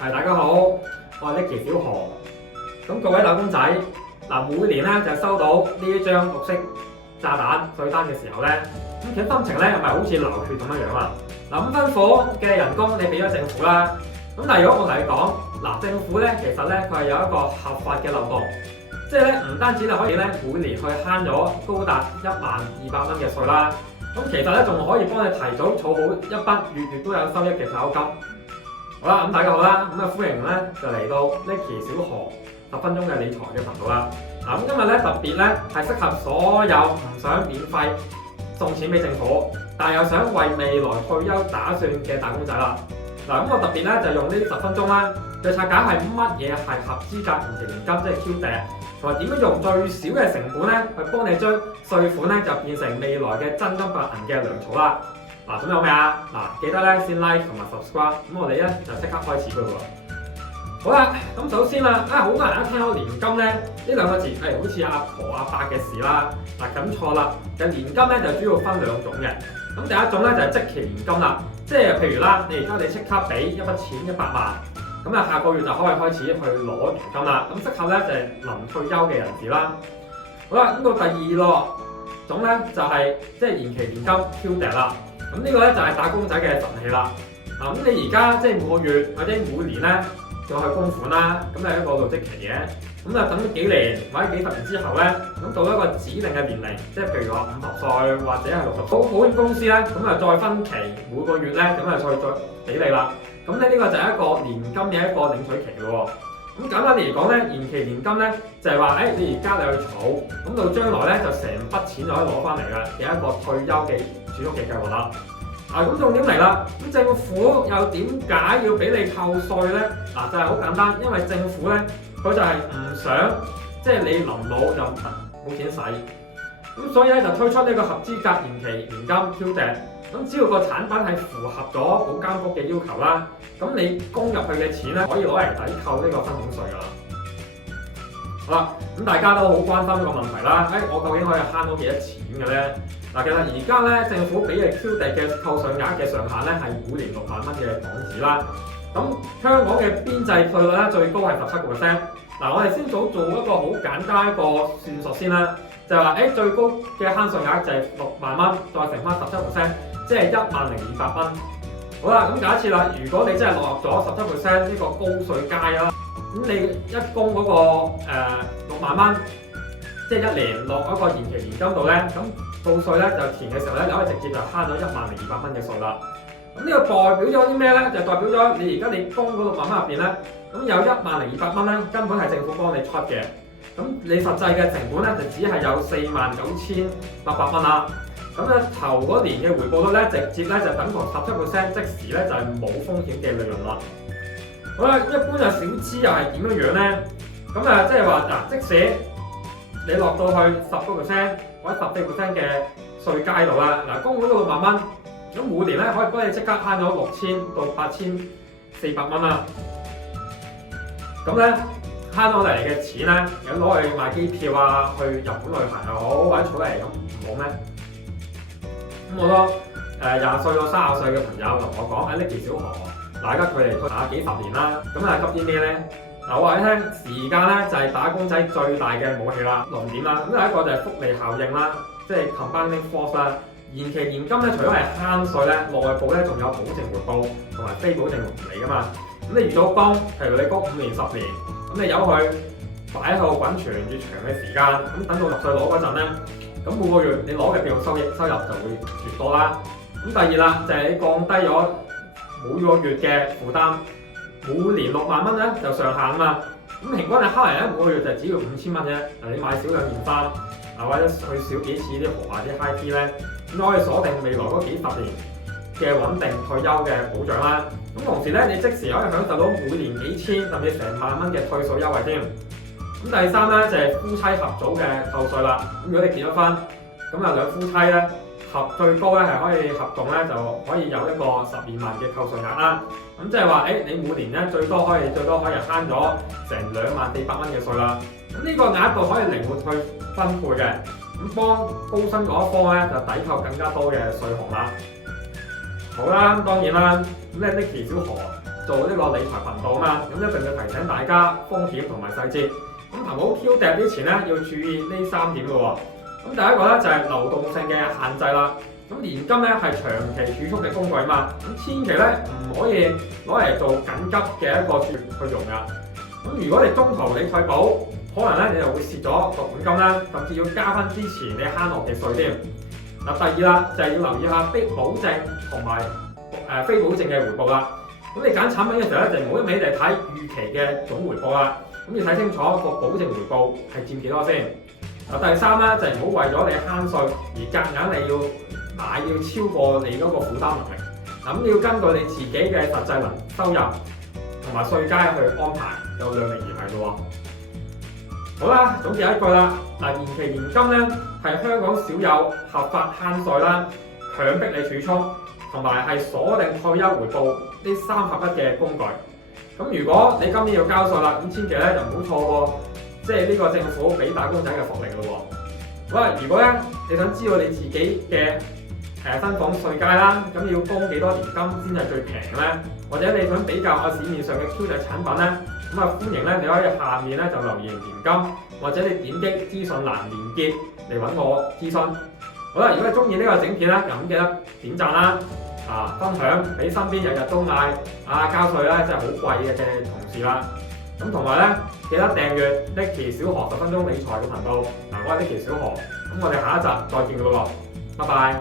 大家好，我係 Nicky 小何。咁各位打工仔，每年咧就收到呢一張綠色炸彈稅單嘅時候咧，咁其實心情咧係咪好似流血咁樣啊？5分火嘅人工你俾咗政府啦，咁但係如果我同你講，政府咧其實咧佢係有一個合法嘅漏洞，即係咧唔單止你可以咧每年去慳咗高達12000蚊嘅稅啦，咁其實咧仲可以幫你提早儲好一筆月月都有收益嘅退休金。好啦，咁大家好啦，歡迎咧就嚟到 Nicky 小何10分鐘嘅理財嘅頻道啦。咁今日咧特別咧係適合所有唔想免費送錢俾政府，但係又想為未來退休打算嘅打工仔啦。咁我特別咧就用呢10分鐘啦，去拆解係乜嘢係合資格延期年金，即係 QDII，同埋點樣用最少嘅成本咧去幫你將稅款咧就變成未來嘅真金白銀嘅糧草啦。準備好未啊？記得咧先 like 同埋 subscribe，咁我哋咧就即刻開始㗎喎。好啦，咁首先啦，好多人一聽到年金咧呢兩個字，好似阿婆阿伯嘅事啦。咁錯啦，其實年金咧就主要分兩種嘅。咁第一種咧就係即期年金啦，即係譬如啦，你而家你即刻俾一筆錢100萬，咁下個月就可以開始去攞年金啦。咁適合咧就係臨退休嘅人士啦。好啦，咁到第二個種咧就係即係延期年金 QDII 啦。咁呢個咧就係打工仔嘅神器啦。咁你而家即係每個月或者每年咧要去供款啦，咁係一個累積期嘅。咁等幾年或者幾十年之後咧，咁到一個指定嘅年齡，即係譬如話50歲或者係60歲，保險公司咧咁再分期每個月咧咁再俾你啦。咁咧呢個就係一個年金嘅一個領取期咯。咁簡單嚟講咧，延期年金咧就係話你而家你去儲，咁到將來咧就成筆錢就可以攞翻嚟嘅一個退休嘅儲蓄嘅計劃啦。咁重點嚟啦，咁政府又點解要俾你扣稅咧？就係好簡單，因為政府咧佢就係唔想即係你臨老就冇錢使，咁所以咧就推出呢個合資格延期年金 QDII。咁只要個產品係符合咗保監局嘅要求啦，咁你供入去嘅錢咧可以攞嚟抵扣呢個薪俸稅噶啦。好啦，咁大家都好關心呢個問題啦。我究竟可以慳到幾多錢嘅咧？其實而家咧政府俾嘅 QDII 嘅扣稅額嘅上限咧係每年6萬蚊嘅港紙啦。咁香港嘅邊際稅率咧最高係17%。我哋先做一個好簡單一個算術先啦，就係話最高嘅慳稅額就係6萬蚊，再乘翻17%，即係10200蚊。好啦，咁假設啦，如果你真係落入咗17%呢個高稅階啦，咁你一供嗰個6萬蚊，即係1年落嗰個延期年金度咧，咁報稅咧就填嘅時候咧，你可以直接就慳咗10200蚊嘅稅啦。咁呢個代表咗啲咩咧？就代表咗你而家你供嗰6萬蚊入邊咧，咁有10200蚊咧根本係政府幫你出嘅。咁你實際嘅成本咧就只係有49800蚊啦。咁頭嗰年嘅回報率咧，直接咧就等同17%，即時咧就係冇風險嘅利潤啦。好啦，一般小資又係點樣樣咧？咁即係話即使你落到去10%或者14%嘅稅階度啦，供款到6萬蚊，咁每年咧可以幫你即刻慳咗6000到8400蚊啦。咁咧慳到嚟嘅錢咧，有攞去買機票啊，去日本旅行又好，或者儲嚟咁唔好咩？咁好多20歲到30歲嘅朋友同我講，Nicky 小何，大家距離幾十年啦，咁急啲咩咧？我話你聽，時間咧就係打工仔最大嘅武器啦，論點啦。咁第一個就係複利效應啦，即係 compounding force 啦。延期年金咧，除咗係慳稅咧，內部咧仲有保證回報同埋非保證回報噶嘛。咁你預咗供，譬如你供5年10年，咁你由佢擺喺度滾存越長嘅時間，咁等到60歲攞嗰陣咧，咁每個月你攞嘅被動收入就會越多啦。咁第二啦，就係你降低咗每個月嘅負擔，每年6萬蚊咧就上限啊嘛。咁平均你慳嚟咧，每個月就只要5000蚊啫。你買少2件衫，或者去少幾次啲豪華啲 high tea 咧，咁可以鎖定未來嗰幾十年嘅穩定退休嘅保障啦。咁同時咧，你即時可以享受到每年幾千甚至成萬蚊嘅退稅優惠添。咁第三咧就係夫妻合組嘅扣稅啦。咁如果你結咗婚，咁兩夫妻咧最高咧係可以合共咧就可以有一個12萬嘅扣稅額啦。咁即係話你每年咧最多可以慳咗成24000蚊嘅稅啦。咁呢個額度可以靈活去分配嘅，咁幫高薪嗰一方咧就抵扣更加多嘅稅項啦。好啦，當然啦，咁Nicky 小何做呢個理財頻道啊嘛，咁一定要提醒大家風險同埋細節。咁投保 QDII 之前咧，要注意呢3點嘅喎。咁第一個咧就係流動性嘅限制啦。咁年金咧係長期儲蓄嘅工具啊嘛，咁千祈咧唔可以攞嚟做緊急嘅一個去用噶。咁如果你中途你退保，可能咧你就會蝕咗個本金啦，甚至要加翻之前你慳落嘅稅添。嗱，第二啦就係要留意下非保證同埋非保證嘅回報啦。咁你揀產品嘅時候咧，就唔好一味嚟睇預期嘅總回報啦。咁要睇清楚個保證回報係佔幾多先。嗱，第三咧就係唔好為咗你慳稅而夾硬你要買要超過你嗰個負擔能力。咁要根據你自己嘅實際收入同埋稅階去安排，有量力而為嘅喎。好啦，總結一句啦，嗱，延期年金咧係香港少有合法慳稅啦、強迫你儲蓄同埋係鎖定退休回報呢3合一嘅工具。咁如果你今年要交稅啦，咁千祈咧就唔好錯過，即係呢個政府俾打工仔嘅福利咯喎。好啦，如果咧你想知道你自己嘅薪俸稅階啦，咁要供幾多年金先係最平咧？或者你想比較下市面上嘅 QDII產品咧，咁啊歡迎咧你可以下面咧就留言年金，或者你點擊資訊欄連結嚟揾我諮詢。好啦，如果你中意呢個整片咧，咁記得點讚啦，分享俾身邊日日都嗌交稅咧真係好貴嘅同事啦。咁同埋咧記得訂閱 Nicky 小學10分鐘理財嘅頻道。我係 Nicky 小學，咁我哋下一集再見㗎咯喎，拜拜。